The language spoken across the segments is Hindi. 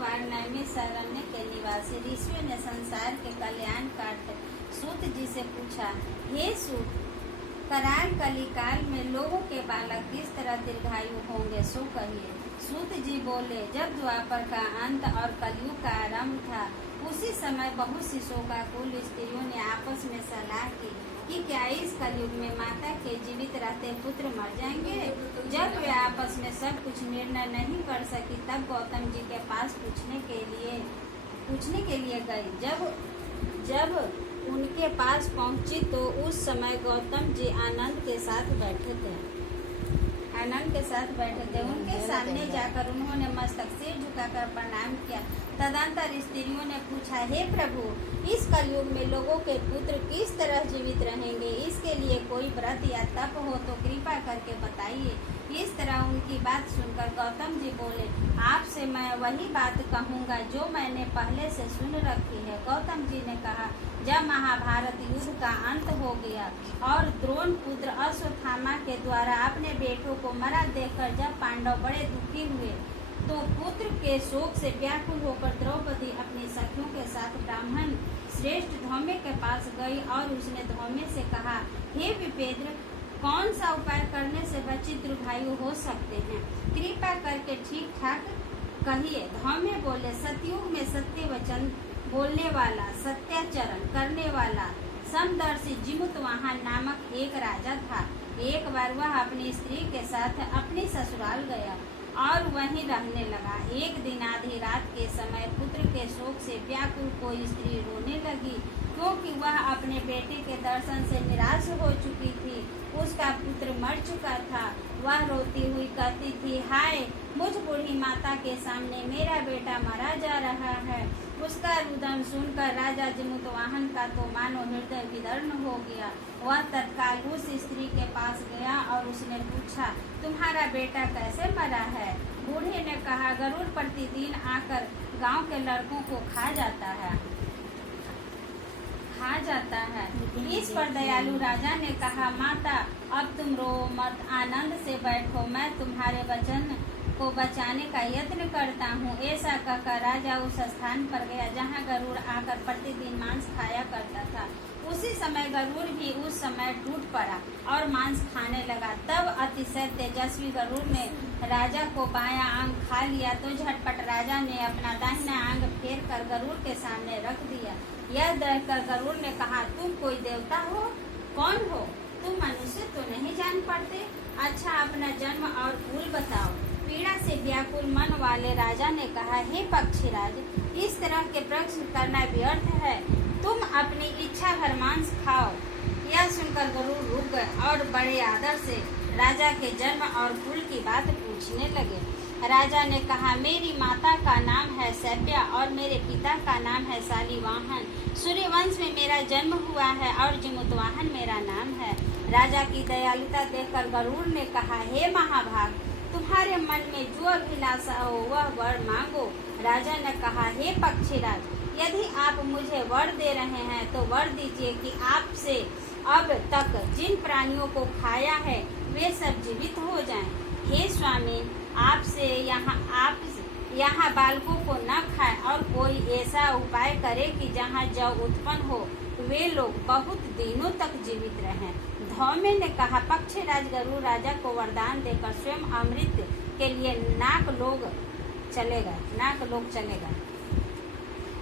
बार नैमिषारण्य के निवासी ऋषियों ने संसार के कल्याण कार्य सूत जी से पूछा, हे सूत, करार कली काल में लोगों के बालक किस तरह दीर्घायु होंगे, सो कहिए। सूत जी बोले, जब द्वापर का अंत और कलयुग का आरंभ था, उसी समय बहुत सी शोकाकुल स्त्रियों ने आपस में सलाह की कि क्या इस कलयुग में माता के जीवित रहते पुत्र मर जाएंगे। जब वे आपस में सब कुछ निर्णय नहीं कर सकी, तब गौतम जी के पास पूछने के लिए गई। जब उनके पास पहुंची तो उस समय गौतम जी आनंद के साथ बैठे थे। उनके सामने जाकर उन्होंने मस्तक सिर झुकाकर प्रणाम किया। तदंतर स्त्रियों ने पूछा, हे प्रभु, इस कलयुग में लोगों के पुत्र किस तरह जीवित रहेंगे? इसके लिए कोई व्रत या तप हो तो कृपा करके बताइए। इस तरह उनकी बात सुनकर गौतम जी बोले, आपसे मैं वही बात कहूँगा जो मैंने पहले से सुन रखी है। गौतम जी ने कहा, जब महाभारत युद्ध का अंत हो गया और द्रोण पुत्र अश्वत्थामा के द्वारा अपने बेटों को मरा देखकर जब पांडव बड़े दुखी हुए, तो पुत्र के शोक से व्याकुल होकर द्रौपदी अपनी सखियों के साथ ब्राह्मण श्रेष्ठ धौम्य के पास गई और उसने धौम्य से कहा, हे विपेंद्र, कौन सा उपाय करने से बच्चे दीर्घायु हो सकते हैं? कृपा करके ठीक ठाक कहिए। धौम्य बोले, सतयुग में सत्य वचन बोलने वाला, सत्याचरण करने वाला समदर्शी जिमुतवाहन नामक एक राजा था। एक बार वह अपनी स्त्री के साथ अपने ससुराल गया और वहीं रहने लगा। एक दिन आधी रात के समय पुत्र के शोक से व्याकुल कोई स्त्री रोने लगी, क्योंकि वह अपने बेटे के दर्शन से निराश हो चुकी थी। उसका पुत्र मर चुका था। वह रोती हुई कहती थी, हाय, मुझ बूढ़ी माता के सामने मेरा बेटा मरा जा रहा है। उसका रुदन सुनकर राजा जिमुतवाहन का तो मानो हृदय विदीर्ण हो गया। वह तत्काल उस स्त्री के पास गया और उसने पूछा, तुम्हारा बेटा कैसे मरा है? बूढ़े ने कहा, गरुड़ प्रतिदिन आकर गांव के लड़कों को खा जाता है। इस पर दयालु राजा ने कहा, माता, अब तुम रो मत, आनंद से बैठो, मैं तुम्हारे वचन को बचाने का यत्न करता हूँ। ऐसा कहकर राजा उस स्थान पर गया जहाँ गरुड़ आकर प्रतिदिन मांस खाया करता था। उसी समय गरुड़ भी उस समय टूट पड़ा और मांस खाने लगा। तब अतिशय तेजस्वी गरुड़ ने राजा को बायां अंग खा लिया तो झटपट राजा ने अपना दाहिना अंग फेर कर गरुड़ के सामने रख दिया। यह देखकर गरुड़ ने कहा, तुम कोई देवता हो? कौन हो तुम? मनुष्य तो नहीं जान पड़ते। अच्छा, अपना जन्म और कुल बताओ। पीड़ा से व्याकुल मन वाले राजा ने कहा, हे पक्षीराज, इस तरह के प्रश्न करना व्यर्थ है। तुम अपनी इच्छा भर मांस खाओ। यह सुनकर गरुड़ रुक गए और बड़े आदर से राजा के जन्म और कुल की बात पूछने लगे। राजा ने कहा, मेरी माता का नाम है सैप्या और मेरे पिता का नाम है शालिवाहन। सूर्यवंश में मेरा जन्म हुआ है और जिमुतवाहन मेरा नाम है। राजा की दयालुता देखकर गरुड़ ने कहा, हे महाभाग, तुम्हारे मन में जो अभिलाषा हो वह वर मांगो। राजा ने कहा, हे पक्षीराज, यदि आप मुझे वर दे रहे हैं तो वर दीजिए कि आपसे अब तक जिन प्राणियों को खाया है वे सब जीवित हो जाएं। हे स्वामी, आपसे यहाँ बालकों को न खाए और कोई ऐसा उपाय करे कि जहाँ जौ उत्पन्न हो वे लोग बहुत दिनों तक जीवित रहें। धौम्य ने कहा, पक्षीराज गरुड़ राजा को वरदान देकर स्वयं अमृत के लिए नाक लोग चले गए।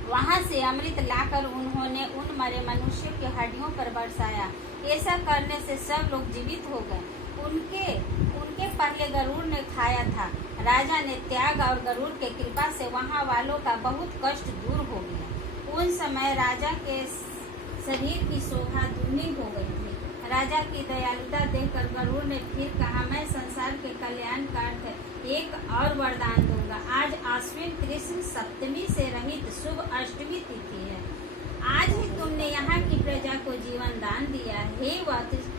वहां से अमृत लाकर उन्होंने उन मरे मनुष्यों की हड्डियों पर बरसाया। ऐसा करने से सब लोग जीवित हो गए। उनके पहले गरुड़ ने खाया था। राजा ने त्याग और गरुड़ के कृपा से वहां वालों का बहुत कष्ट दूर हो गया। उन समय राजा के शरीर की शोभा दुगनी हो गई थी। राजा की दयालुता देखकर गरुड़ ने फिर कहा, मैं संसार के कल्याण का एक और वरदान दूंगा। आज आश्विन कृष्ण सप्तमी से रहित शुभ अष्टमी तिथि है। आज ही तुमने यहाँ की प्रजा को जीवन दान दिया। हे वत्स,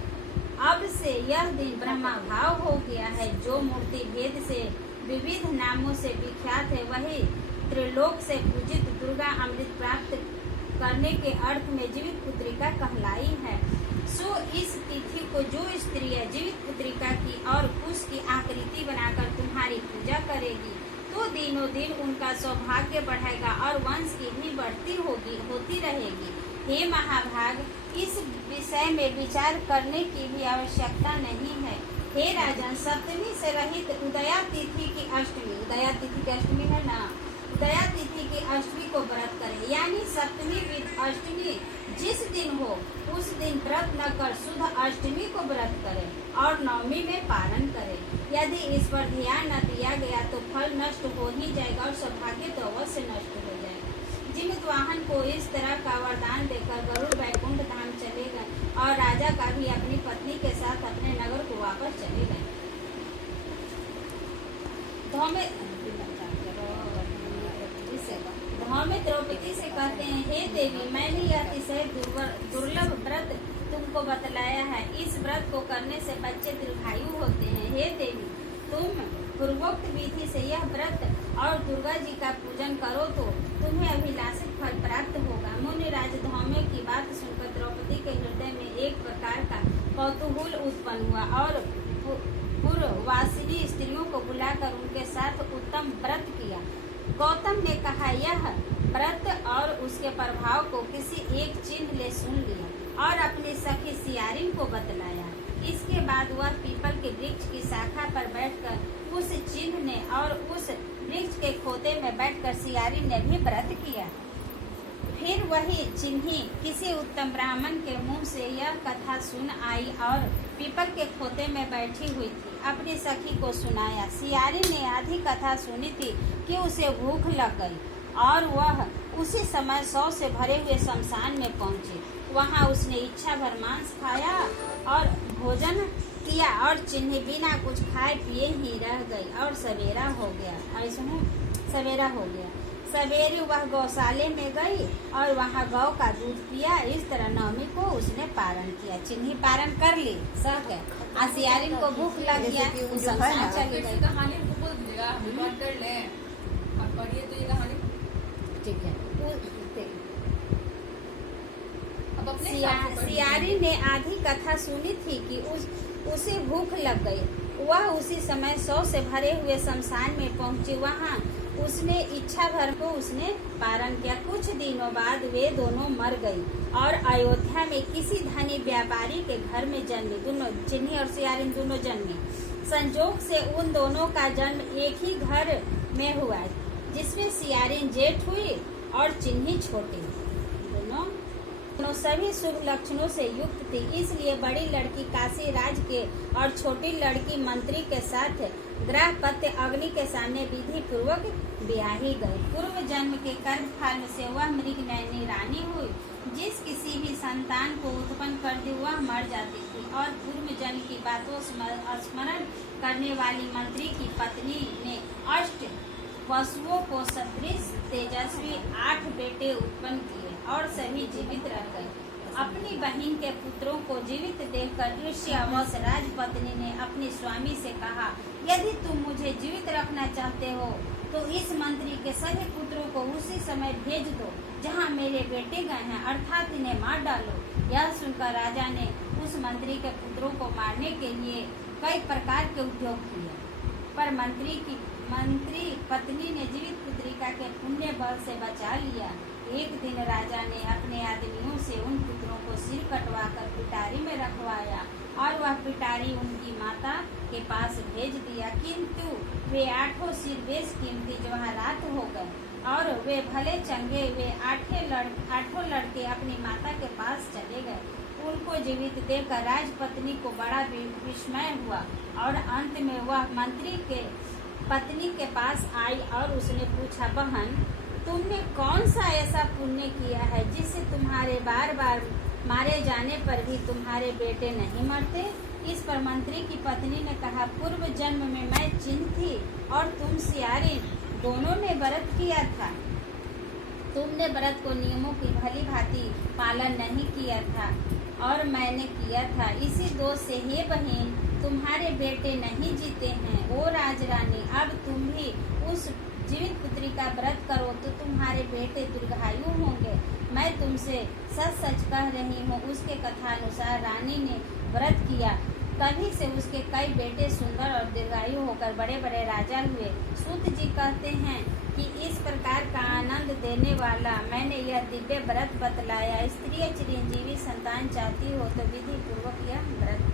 अब से यह दिन ब्रह्मा भाव हो गया है। जो मूर्ति भेद से विविध नामों से विख्यात है, वही त्रिलोक से पूजित दुर्गा अमृत प्राप्त करने के अर्थ में जीवित पुत्रिका कहलाई है। सो इस तिथि को जो स्त्री जीवित पुत्रिका की और उसकी आकृति बनाकर तुम्हारी पूजा करेगी, तो दिनों दिन उनका सौभाग्य बढ़ेगा और वंश की भी बढ़ती होती रहेगी। हे महाभाग, इस विषय में विचार करने की भी आवश्यकता नहीं है। हे राजन, सप्तमी से रहित उदया तिथि की अष्टमी है ना, उदया तिथि की अष्टमी को व्रत करें, यानी सप्तमी अष्टमी जिस दिन हो उस दिन व्रत न कर शुद्ध अष्टमी को व्रत करें और नवमी में पारण करें। यदि इस पर ध्यान न दिया गया तो फल नष्ट हो ही जाएगा और सौभाग्य तो अवश्य नष्ट हो जाएगा। जीवित वाहन को इस तरह का वरदान देकर गरुड़ वैकुंठ धाम चले गए और राजा का भी अपनी पत्नी के साथ अपने नगर को वापस चले गए। धौम्य द्रौपदी से कहते हैं, हे देवी, मैंने यह अतिशय दुर्लभ व्रत तुमको बतलाया है। इस व्रत को करने से बच्चे दीर्घायु होते हैं। हे देवी, तुम पूर्वोक्त विधि से यह व्रत और दुर्गा जी का पूजन करो तो तुम्हें अभिलाषित फल प्राप्त होगा। मुनिराज धौम्य की बात सुनकर द्रौपदी के हृदय में एक प्रकार का कौतूहल उत्पन्न हुआ और पूर्ववासिनी स्त्रियों को बुलाकर उनके साथ उत्तम व्रत किया। गौतम ने कहा, यह व्रत और उसके प्रभाव को किसी एक चिन्ह ले सुन लिया और अपनी सखी सियारिन को बतलाया। इसके बाद वह पीपल के वृक्ष की शाखा पर बैठकर उस चिन्ह ने और उस वृक्ष के खोते में बैठकर सियारिन ने भी व्रत किया। फिर वही चिन्ही किसी उत्तम ब्राह्मण के मुंह से यह कथा सुन आई और पीपल के खोते में बैठी हुई थी, अपनी सखी को सुनाया। सियारिन ने आधी कथा सुनी थी कि उसे भूख लग गई और वह उसी समय 100 से भरे हुए शमशान में पहुंची। वहां उसने इच्छा भर मांस खाया और भोजन किया और चिन्ही बिना कुछ खाए पिए ही रह गई और सवेरा हो गया। सवेरे वह गौशाले में गई और वहाँ गौ का दूध पिया। इस तरह नवमी को उसने पारण किया। चिन्ही पारण कर ली, सह गए। सियारिन को भूख लग गया, शमशान चली गई। ठीक है। सियारिन ने आधी कथा सुनी थी कि उसे भूख लग गई। वह उसी समय 100 से भरे हुए शमशान में पहुंची। वहाँ उसने इच्छा भर को उसने पारण किया। कुछ दिनों बाद वे दोनों मर गई और अयोध्या में किसी धनी व्यापारी के घर में जन्मी। दोनों, चिन्ही और सियारिन दोनों जन्मी। संजोग से उन दोनों का जन्म एक ही घर में हुआ, जिसमें सियारिन जेठ हुई और चिन्ही छोटी। दोनों सभी शुभ लक्षणों से युक्त थी, इसलिए बड़ी लड़की काशी राज के और छोटी लड़की मंत्री के साथ ग्रहपत्य अग्नि के सामने विधि पूर्वक ब्याही गई। पूर्व जन्म के कर्म फल से वह मृगनयनी रानी हुई। जिस किसी भी संतान को उत्पन्न कर दी वह मर जाती थी और पूर्व जन्म की बातों स्मरण करने वाली मंत्री की पत्नी ने अष्ट वसुओं को सदृश तेजस्वी 8 बेटे उत्पन्न किए और सभी जीवित रह गए। अपनी बहन के पुत्रों को जीवित देखकर ईर्ष्यावश राजपत्नी ने अपने स्वामी से कहा, यदि तुम मुझे जीवित रखना चाहते हो तो इस मंत्री के सभी पुत्रों को उसी समय भेज दो जहाँ मेरे बेटे गए हैं, अर्थात इन्हें मार डालो। यह सुनकर राजा ने उस मंत्री के पुत्रों को मारने के लिए कई प्रकार के उद्योग किए, पर मंत्री पत्नी ने जीवित पुत्रिका के पुण्य बल से बचा लिया। एक दिन राजा ने अपने आदमियों से उन पुत्रों को सिर कटवाकर पिटारी में रखवाया और वह पिटारी उनकी माता के पास भेज दिया, किंतु वे 8 सिर बेशकीमती जवाहरात हो गए और वे भले चंगे वे 8 लड़के अपनी माता के पास चले गए। उनको जीवित देखकर राजपत्नी को बड़ा विस्मय हुआ और अंत में वह मंत्री के पत्नी के पास आई और उसने पूछा, बहन, तुमने कौन सा ऐसा पुण्य किया है जिससे तुम्हारे बार बार मारे जाने पर भी तुम्हारे बेटे नहीं मरते? इस पर मंत्री की पत्नी ने कहा, पूर्व जन्म में मैं चिन्ह थी और तुम सियारिन, दोनों ने व्रत किया था। तुमने व्रत को नियमों की भली भांति पालन नहीं किया था और मैंने किया था। इसी दोष से हे बहन, तुम्हारे बेटे नहीं जीते हैं। ओ राजरानी, अब तुम भी उस जीवित पुत्री का व्रत करो तो तुम्हारे बेटे दीर्घायु होंगे। मैं तुमसे सच सच कह रही हूँ। उसके कथानुसार रानी ने व्रत किया। तभी से उसके कई बेटे सुंदर और दीर्घायु होकर बड़े बड़े राजा हुए। सूत जी कहते हैं कि इस प्रकार का आनंद देने वाला मैंने यह दिव्य व्रत बतलाया। स्त्री चिरंजीवी संतान चाहती हो तो विधि पूर्वक यह व्रत